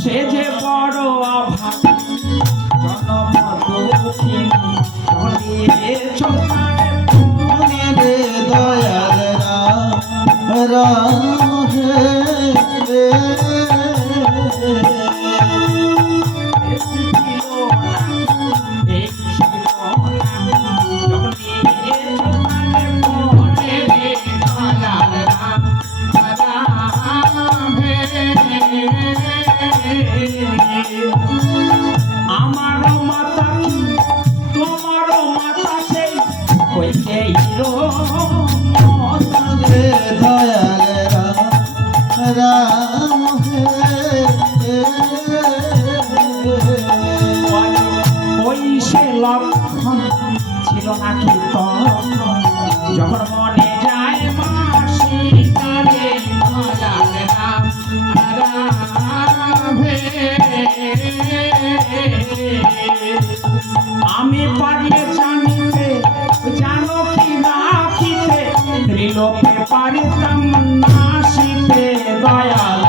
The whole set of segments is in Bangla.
সে যে বড় অভাব জনম দুঃখিনী রে দয়াল রাম হে আমারও মাতা তোমারও মাতা সেই হইতে রে দয়াল রাম হে ওই সে লক্ষণ ছিল নাকি তখন যখন মনে যায় মাসি তারে আমি পারলে জানিতে জানো কি রাখিতে ত্রিলোকে পারিতাম নাসিতে দয়াল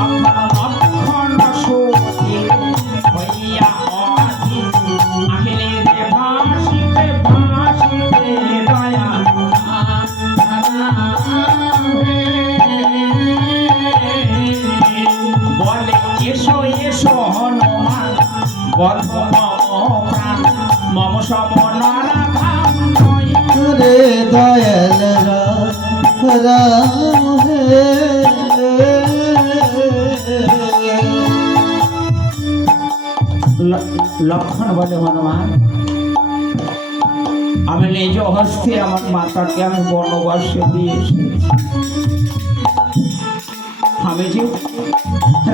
লক্ষণ শোকে হইয়া আহিলে রে ভাসিতে ভাসিতে দয়াল বলে এসো এসো হনুমান বন্ধ প্রাণ মম সমনারাধাম রে দয়াল রাম হে লক্ষণ বলে হনুমান আমি নিজ হস্তে আমার মাতাকে আমি বনবাসে দিয়ে এসেছি আমি যে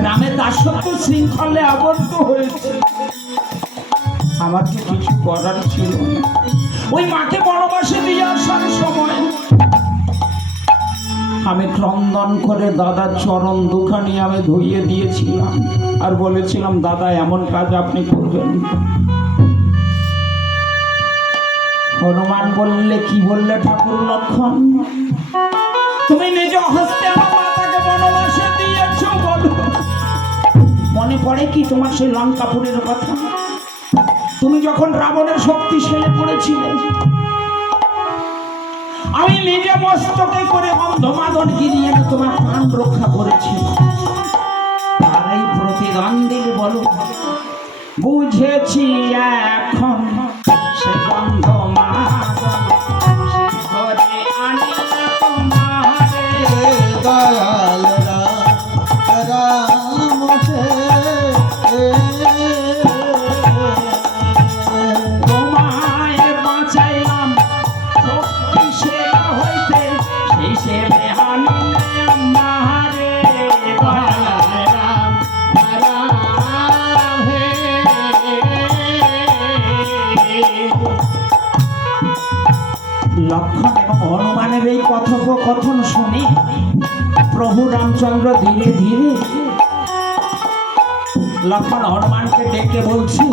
রামের দাসত্ব শৃঙ্খলে আবদ্ধ হয়েছে আমার তো কিছু করার ছিল না ওই মাকে বনবাসে দিয়ে আসার সময় আমি ক্রন্দন করে দাদার চরণ দুখানি আমি ধুইয়ে দিয়েছিলাম আর বলেছিলাম দাদা এমন কাজ আপনি করবেন না। হনুমান বললে কি বললে ঠাকুর লক্ষণ তুমি নিজ হস্তে আমার মাতাকে বনবাসে দিয়েছ বলো মনে পড়ে কি তোমার সেই লঙ্কাপুরের কথা তুমি যখন রাবণের শক্তি সেরে পড়েছিলে আমি নিজে মস্তকে করে অন্ধমাদন গিরিয়ে তোমার প্রাণ রক্ষা করেছি তার এই প্রতিদান দিলে বলো বুঝেছি এখন সে অন্ধমাদন ঘরে আনিলা তোমারে দয়াল রাম হে তোমায় বাঁচাইলাম শক্তি সেরা হইতে সেই সেরে আনিলে আমারে দয়াল রাম হে লক্ষণ এবং হনুমানের এই কথোপকথন শুনে প্রভু রামচন্দ্র ধীরে ধীরে লক্ষণ হনুমানকে ডেকে বলছি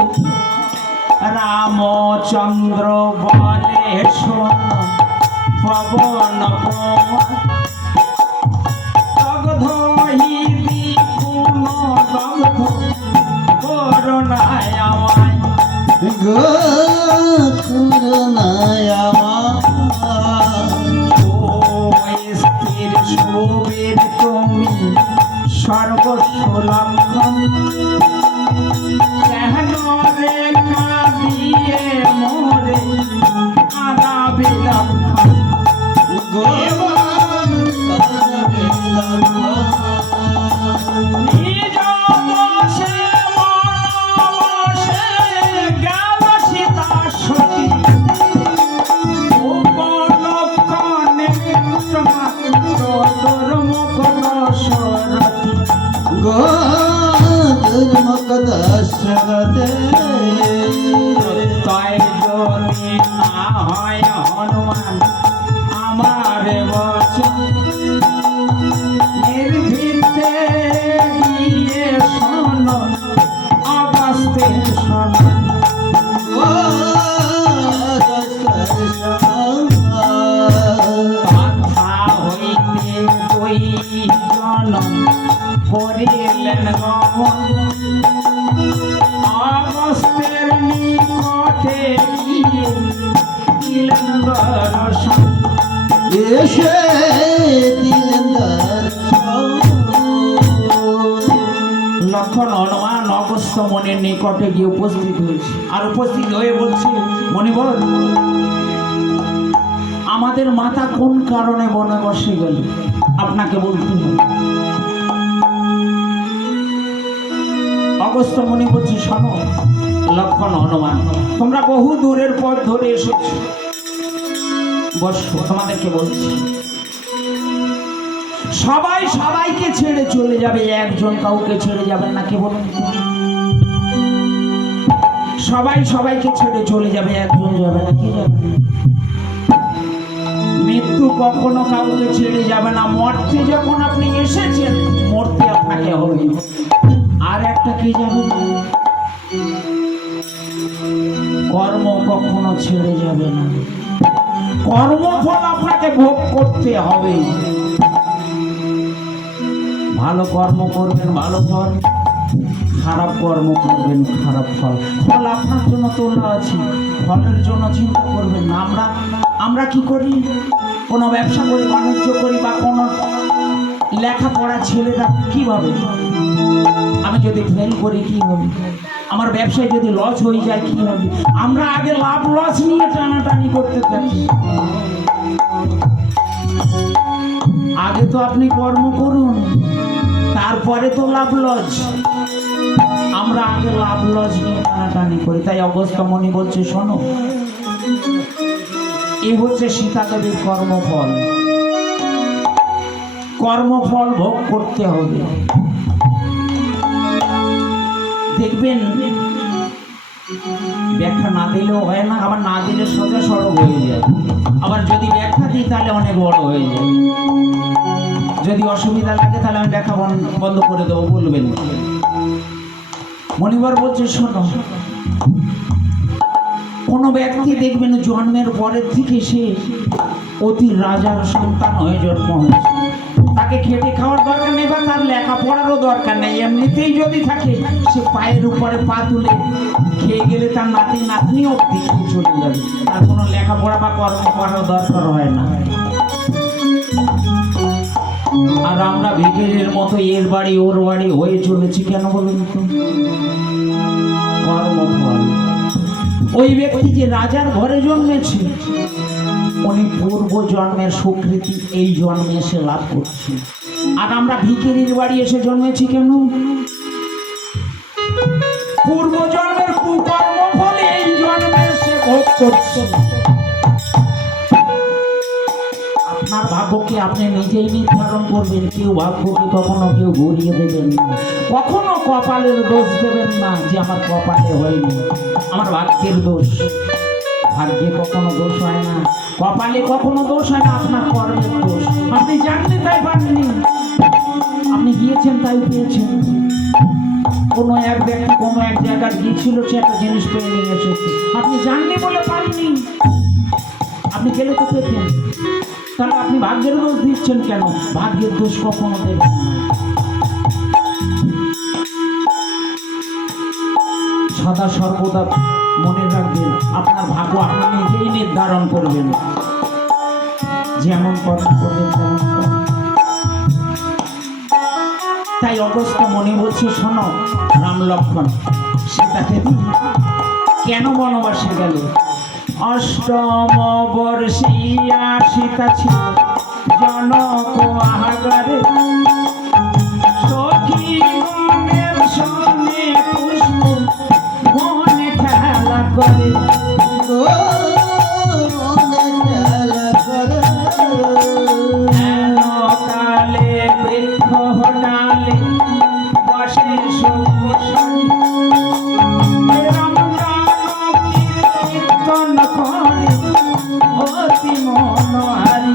রামচন্দ্র বলে শোন পবন দগ্ধ হিবি কোন দগ্ধ করুণায় আমায় করুণায় স্থির সুবীর তুমি সর্বস্ব লক্ষণ কেন রে কাঁদিয়ে মোরে আদা বিলক্ষণ নিজ দোষে মন বসে গেল সীতা সতী দিলেন দর্শন। এসে দিলেন দর্শন। লক্ষণ হনুমান অগস্ত্য মনের নিকটে গিয়ে উপস্থিত হয়েছে, আর উপস্থিত হয়ে বলছে, মণিবর, আমাদের মাতা কোন কারণে বনে বসে গেল আপনাকে বলতে হবে। অগস্ত্য মুনি বলছি, শোনো লক্ষণ হনুমান, তোমরা বহু দূরের পথ ধরে এসেছো, বসো, তোমাদেরকে বলছি, সবাই সবাইকে ছেড়ে চলে যাবে, একজন কাউকে ছেড়ে যাবেন না। কে বলুন? সবাই সবাইকে ছেড়ে চলে যাবে, একজন যাবে না। কে যাবে? মৃত্যু কখনো কাউকে ছেড়ে যাবে না। মরতে যখন আপনি এসেছেন, মরতে আপনাকে হবে। আর একটা কি যাবে? কর্ম কখনো ছেড়ে যাবে না। কর্মফল আপনাকে ভোগ করতে হবে। ভালো কর্ম করবেন, ভালো ফল, খারাপ কর্ম করবেন, খারাপ ফল। ফল আপনার জন্য তোলা আছে, ফলের জন্য চিন্তা করবেন না। আমরা কি করি? কোনো ব্যবসা করি, বাণিজ্য করি, বা কোনো লেখাপড়া ছেলেরা কিভাবে, আমি যদি ফেল করি কি হবে, আমার ব্যবসায় যদি লস হয়ে যায় কি হবে, আমরা আগে লাভ লস নিয়ে টানাটানি করতে থাকি। আগে তো আপনি কর্ম করুন, তারপরে তো লাভ লস। আমরা আগে লাভ লস নিয়ে টানাটানি করি। তাই অগস্ত্য মুনি বলছে, শোনো, এ হচ্ছে সীতা দেবীর কর্মফল। কর্মফল ভোগ করতে হবে। দেখবেন ব্যাখ্যা না দিলেও হয় না, আবার না দিলে সোজা সরল হয়ে যায়। আবার যদি ব্যাখ্যা দিই তাহলে অনেক বড় হয়ে যায়। যদি অসুবিধা লাগে তাহলে আমি ব্যাখ্যা বন্ধ করে দেবো, বলবেন। মণিবর বলছে, শোনো, কোনো ব্যক্তি দেখবেন জন্মের পরের থেকে সে অতি রাজার সন্তান হয়ে জন্ম হয়েছে। তাকে খেটে খাওয়ার দরকার নেই, বা তার লেখাপড়ারও দরকার নেই। এমনিতেই যদি থাকে, সে পায়ের উপরে পা তুলে খেয়ে গেলে তার নাতি নাতনি অব্দি খেয়ে চলে যাবে। তার কোনো লেখাপড়া বা কর্ম করার দরকার হয় না। আর আমরা ভিখারির মতো এর বাড়ি ওর বাড়ি হয়ে চলেছি কেন বলুন তো? কর্মফল। ওই ব্যক্তি যে রাজার ঘরে জন্মেছে, উনি পূর্ব জন্মের স্বীকৃতি এই জন্মে এসে লাভ করছে। আর আমরা ভিখারির বাড়ি এসে জন্মেছি কেন? পূর্ব জন্মের কুকর্ম ফলে এই জন্মে এসে ভোগ করছে। আপনার ভাগ্যকে আপনি নিজেই নির্ধারণ করবেন। কেউ ভাগ্যকে কখনো কেউ ঘুরিয়ে দেবেন না। কখনো কপালের দোষ দেবেন না যে আমার কপালে হয়নি, আমার ভাগ্যের দোষ। ভাগ্যে কখনো দোষ হয় না, কপালে কখনো দোষ হয় না, আপনার কর্মের দোষ। আপনি জানলে তাই পাননি, আপনি গিয়েছেন তাই পেয়েছেন। কোনো এক ব্যক্তি কোনো এক জায়গায় গিয়েছিল, সে একটা জিনিস পেয়ে নিয়ে এসেছে। আপনি জাননি বলে পাননি, আপনি গেলে তো পেতেন। তাহলে আপনি ভাগ্যের দোষ দিচ্ছেন কেন? ভাগ্যের দোষ কখনো দেবেন না। সদা সর্বদা মনে রাখবেন, আপনার ভাগ্য আপনি নিজেই নির্ধারণ করবেন। যেমন কর্ম করবেন তেমন ফল। তাই অগস্ত্য মুনি বলছে, শোনো রাম লক্ষ্মণ, সীতাকে কেন বনবাসে গেল? অষ্টম বর্ষিয়া সীতা ছিল জনক আহাগারে, সখী গণের সঙ্গে পুষ্প মনে খেলা করে। কালে বৃক্ষ ডালে বসে সুখী কীর্তন করে অতি মনোহারি।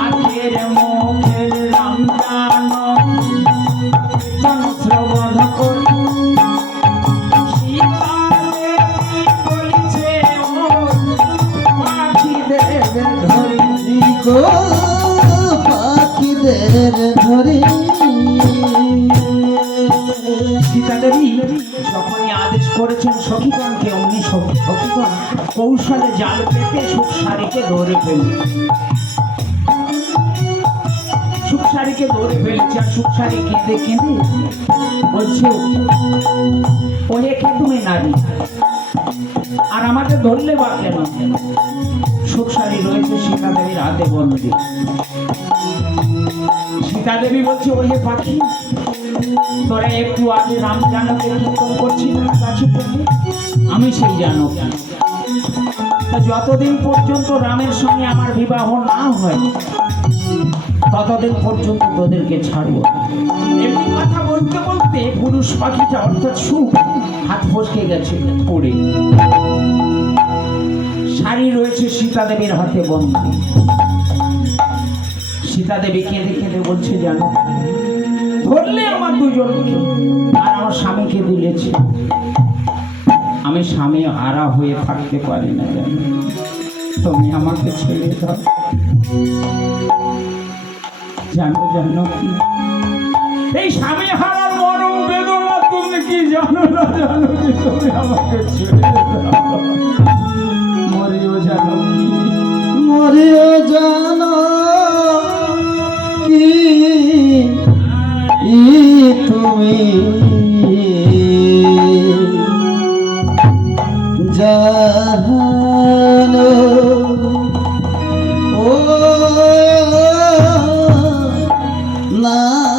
আখের মুখের রাম জান শ্রবণ যখনই আদেশ করেছেন সখীগণকে, অমনি সখীগণ কৌশলে জাল পেতে সুখসারীকে ধরে ফেলল। সুখসারীকে ধরে ফেলেছে, আর সুখসারী কেঁদে কেঁদে বলছে, ওহে কে তুমি নারী, আর আমাকে ধরলে বা কেন? সুখসারী রয়েছে সীতা দেবীর হাতে বন্দী। সীতা দেবী বলছে, ওহে পাখি, তোরা একটু আগে রাম জানকে কীর্তন করছিলাম কাছে থেকে, আমি সেই জানক। তা যতদিন পর্যন্ত রামের সঙ্গে আমার বিবাহ না হয় ততদিন পর্যন্ত তোদেরকে ছাড়বো। এমনি কথা বলতে বলতে পুরুষ পাখিটা অর্থাৎ সুখ হাত ফসকে গেছে পড়ে। শাড়ি রয়েছে সীতা দেবীর হাতে বন্দী। সীতা দেবী কেঁদে কেঁদে বলছে, জানো ধরলে আমার দুজনকে, আর আমার স্বামীকে দিলেছে, আমি স্বামী হারা হয়ে থাকতে পারি না, জানো তুমি আমাকে ছেড়ে দাও। জানো জানো কি এই স্বামী হারার মরম বেদনা তুমি কি জানো না? জানো কি তুমি আমাকে ছেড়ে দাও? মরিও জানো কি, মরিও জানো কি তুমি